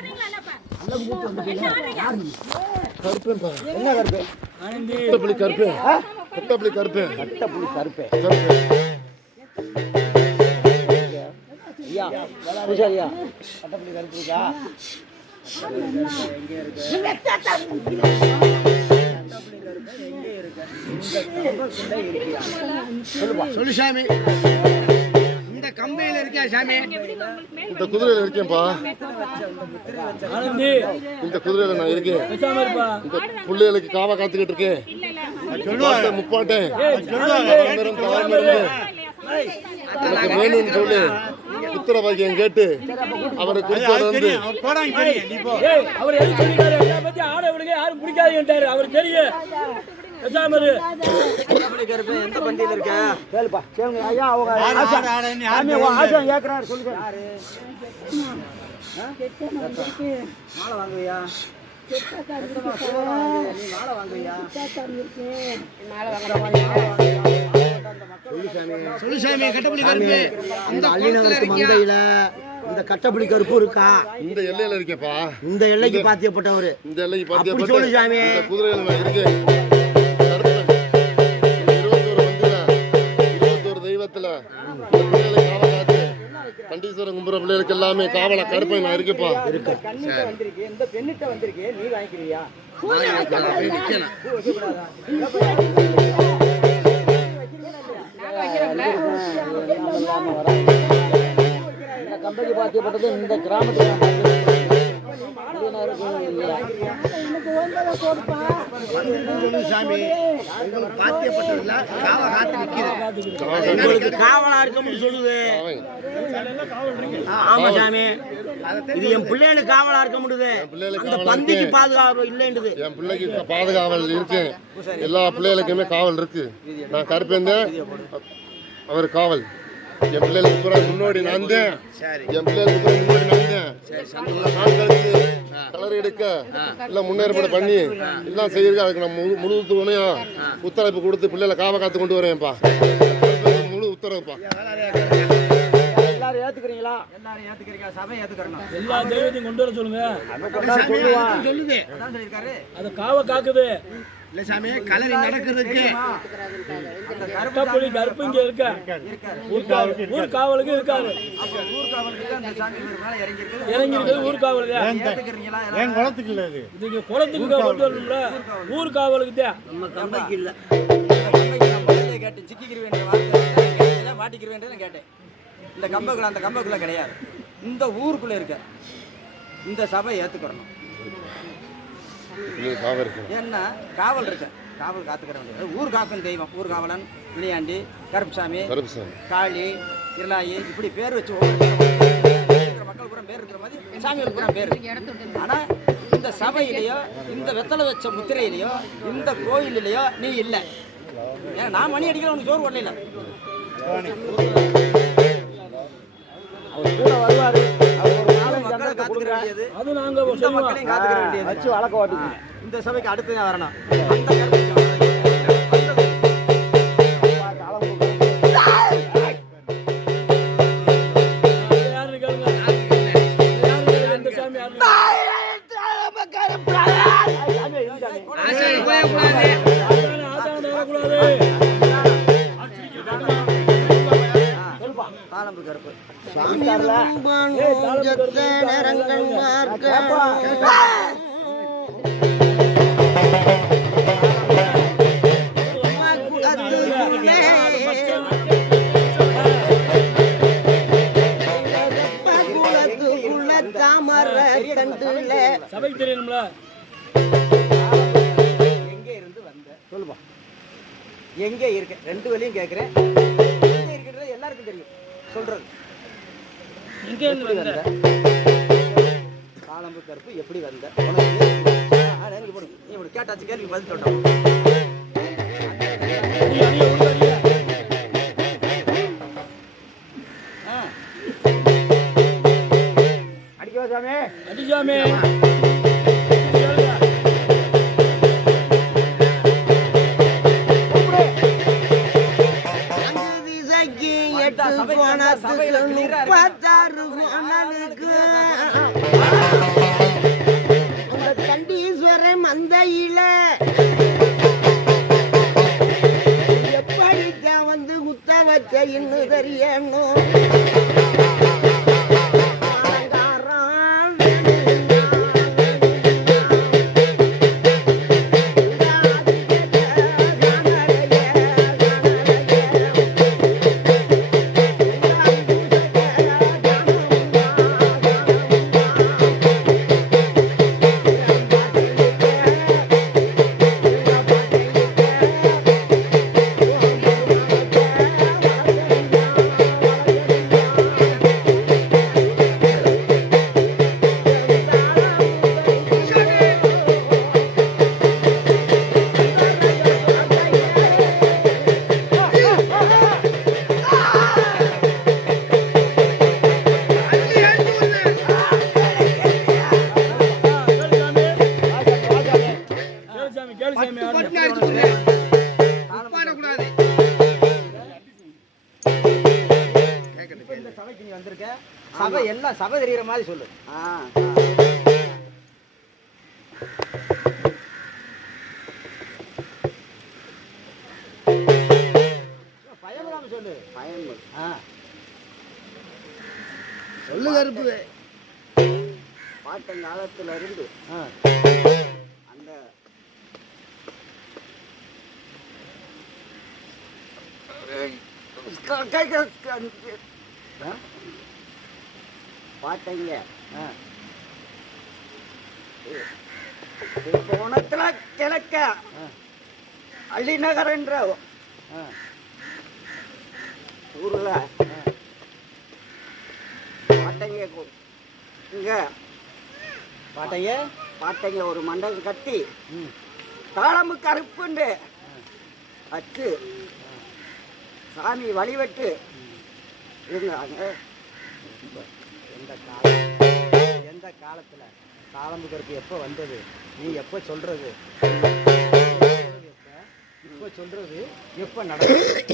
என்ன கருப்பு? கட்டப்புலி கருப்பு. கட்டப்புலி கருப்பு. கட்டப்புலி கருப்பு. ஐயா, பூஜாரியா, கட்டப்புலி கருப்பு இருக்கா? எங்க இருக்கு? சொல்லு சாமி. இந்த கம்பையில இருக்கியா சாமி? இந்த குதிரையில இருக்கேன்பா. இந்த குதிரையில நான் இருக்கேன். இந்த புள்ளைகளுக்கு காவ காத்துக்கிட்டு இருக்கேன். சொல்லுவாங்க முப்பாட்டேன். எனக்கு வேணும்னு சொல்லு. புத்திர பாக்கியம் கேட்டு அவரை கொடுத்தது வந்து அவர் எது சொல்லிட்டாரு? ஆடவனுக்கு யாரும் பிடிக்காதுன்ட்டாரு. அவர் தெரியும். எந்த பந்தியில இருக்க? கேளுப்பா. கேளுங்க ஐயா. அவங்க ஆசை கேட்கிறாரு. சொல்லுங்க. மாலை வாங்குவியா? மாலை வாங்குவியா? சொல்லு சாமி. கட்டப்புலி கருப்பு இந்த அள்ளிநகரத்து மந்தையில இந்த கட்டப்புலி கருப்பு இருக்கா? இந்த எல்லையில இருக்கேப்பா. இந்த எல்லைக்கு பாத்தியப்பட்டவர். இந்த எல்லைக்கு பாத்தியப்பட்ட சொல்லு சாமி. இந்த குதிரையில நான் இருக்கேன். 21 தெய்வத்துல பிள்ளைகளை காவ காத்து கண்டீஸ்வரன் கும்புற பிள்ளைகளுக்கு எல்லாமே காவல கருப்பை நான் இருக்கேப்பா. இருக்கு. இந்த பெண்ணிட்ட வந்திருக்கு. நீ வாங்கிக்கிறியா? இந்த கம்பெனி பாத்தியப்பட்டது இந்த கிராமத்தில் காவலா இருக்க சொல்லுது. ஆமா சாமி. இது என் பிள்ளைகளுக்கு காவலா இருக்க முடியுது. பந்திக்கு பாதுகாப்பு இல்லைன்றது. என் பிள்ளைக்கு பாதுகாவல் இருக்கு. எல்லா பிள்ளைகளுக்குமே காவல் இருக்கு. நான் கருப்பேந்த அவர் காவல். என் பிள்ளைகளுக்கு பூரா முன்னோடி நான் தான். என் பிள்ளைகளுக்கு பூரா முன்னோடி நான் தான். நாள் கழிச்சு கலர் எடுக்க எல்லாம் முன்னேற்பாடு பண்ணி எல்லாம் செய்யறது. அதுக்கு நான் முழு துணையா உத்தரவு கொடுத்து பிள்ளைகளை காவ காத்து கொண்டு வரேன்ப்பா. முழு உத்தரவுப்பா. எல்லாரும் ஏத்துக்கிறீங்களா? எல்லாரும் ஏத்துக்கிறீங்க. சபை ஏத்துக்கறணும். எல்லா தெய்வத்தையும் கொண்டு வர சொல்லுங்க. சொல்லுது. அதான் சொல்லிருக்காரு. அது காவ காக்குது. இல்ல சாமி. கலரி நடக்கிறதுக்கு கட்டப்புலி கருப்பு இங்க இருக்க. ஊர் காவலுக்கு இருக்காரு. அப்ப ஊர் காவலுக்கு அந்த சாமி மேல இறங்கி இருக்குது. ஊர் காவலுக்கு ஏத்துக்கிறீங்களா? ஏன் குளத்துக்கு இல்ல இது? இது குளத்துக்கு கொண்டு வரணும்ல. ஊர் காவலுக்கு தான். நம்ம கம்பைக்கு இல்ல. கம்பைக்கு நம்ம வெளியே கேட்டு சிக்கிக்கிறவேன்ற வார்த்தை மாட்டிக்கிறவேன்றத கேட்டேன். இந்த கம்பைக்குள்ள அந்த கம்பைக்குள்ள கிடையாது. இந்த ஊருக்குள்ள இருக்க இந்த சபை ஏத்துக்கிறணும். என்ன காவல் இருக்கு. காவல் காத்துக்கிற வேண்டியது. ஊர் காக்கும் தெய்வம். ஊர் காவலன், இளையாண்டி, கருப்புசாமி, காளி, இருளாயி இப்படி பேர் வச்சு மக்கள் பூரா பேர் இருக்கிற மாதிரி சாமிகள் பூரா பேர். ஆனா இந்த சபையிலையோ இந்த வெத்தலை வச்ச முத்திரையிலையோ இந்த கோயிலையோ நீ இல்லை. ஏன்னா நான் மணி அடிக்கிற உனக்கு சோறு கொள்ளல. அவர் கூட வருவாரு. மக்களை காத்துக்கிற வேண்டியது. அது நாங்க மக்களையும் காத்துக்கிற வேண்டியது. வச்சு வழக்க ஓட்டுங்க. இந்த சபைக்கு அடுத்து தான் வரணும். அந்த தாளம்பு கருப்பு சபை தெரியணும்ல. எங்க இருந்து வந்த சொல்லுப்பா. எங்க இருக்க? ரெண்டு வழியும் கேட்கிறேன். எங்க இருக்கிறது எல்லாருக்கும் தெரியும். சொல்றது எங்க இருந்து வந்த? தாளம்பு கருப்பு எப்படி வந்த? உனக்கு போடு. நீ ஒரு கேட்டாச்சு கேள்வி பதில் சொல்றோம். அடிக்கவா சாமி? அடிச்சாமி. சபை எல்லாம் சபை தெரிகிற மாதிரி சொல்லு. பயப்படாம சொல்லு. சொல்லு கருப்பு. பாட்டங்காலத்துல இருந்து அந்த பாட்டங்க கோணத்துல கிழக்க அள்ளிநகர் என்ற ஊர்ல பாட்டங்க இங்க பாட்டங்க ஒரு மண்டபம் கட்டி தாளம்பு கருப்புண்டு வச்சு சாமி வழிபட்டு இருந்தாங்க. எந்த காலத்துல தாளம்பு கருப்பு எப்போ வந்தது, நீ எப்போ சொல்றது, இப்போ சொல்றது எப்போ நடக்குது?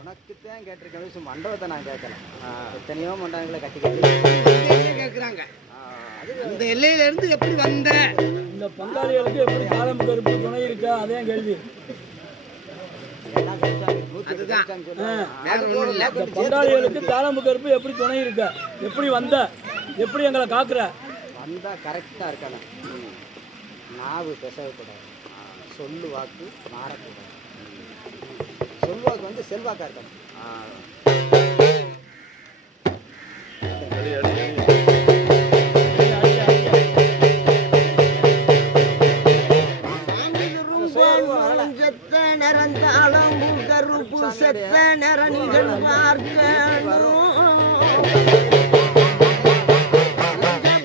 உனக்குத்தான் கேட்டிருக்கேன், மண்டபத்தை நான் கேட்கல. எத்தனையோ மண்டபங்களை கட்டி கேட்குறாங்க. அந்த எல்லையில இருந்து எப்படி வந்த இந்த பங்காளிகளுக்கு எப்படி தாளம்பு கருப்பு துணை இருக்கா? அதே கேள்வி. பங்காளிகளுக்கு தாளம்பு கருப்பு எப்படி துணை இருக்கா? எப்படி வந்த? எப்படி எங்களை காக்குற? வந்தா கரெக்டா இருக்கணும். நாவு பேசக்கூடாது, சொல்லு வாக்கு மாறக்கூடாது. சொல்வாக்கு வந்து செல்வாக்கா இருக்கணும். கருப்பு செத்த நிறங்கள்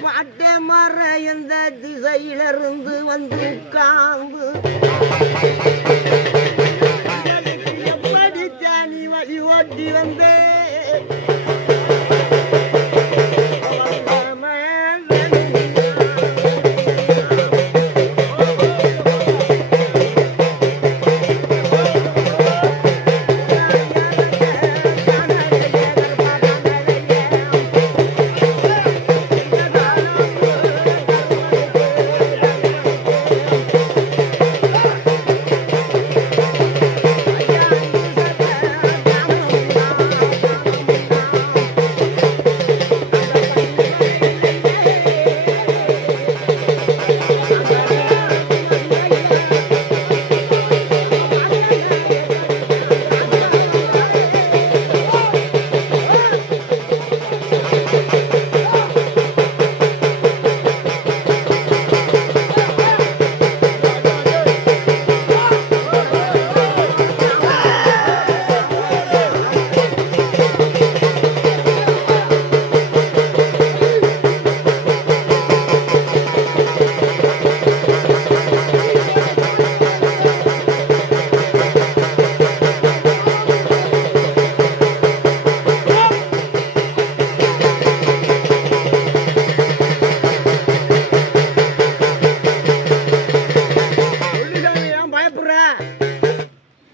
பாட்டே மற எந்த திசையிலிருந்து வந்து உட்கார்ந்து எப்படி தானி வழி ஓட்டி வந்தே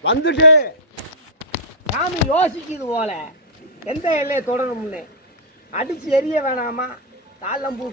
வந்துட்டு சாமி யோசிக்குது போல எந்த எல்லையை தொடரும்னு. அடிச்சு எரிய வேணாமா? தாளம்பூ